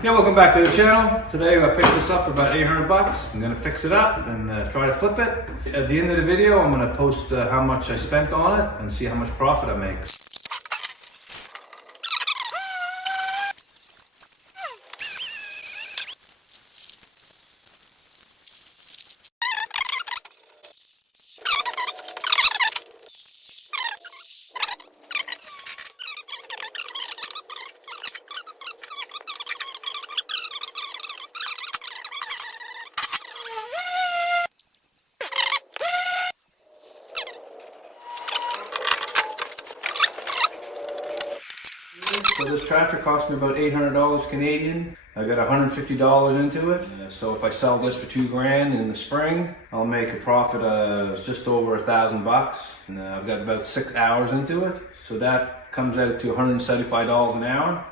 Yeah, welcome back to the channel. Today I picked this up for about 800 bucks. I'm gonna fix it up and try to flip it. At the end of the video, I'm gonna post how much I spent on it and see how much profit I make. So this tractor cost me about $800 Canadian. I got $150 into it. So if I sell this for $2,000 in the spring, I'll make a profit of just over $1,000 and I've got about 6 hours into it. So that comes out to $175 an hour.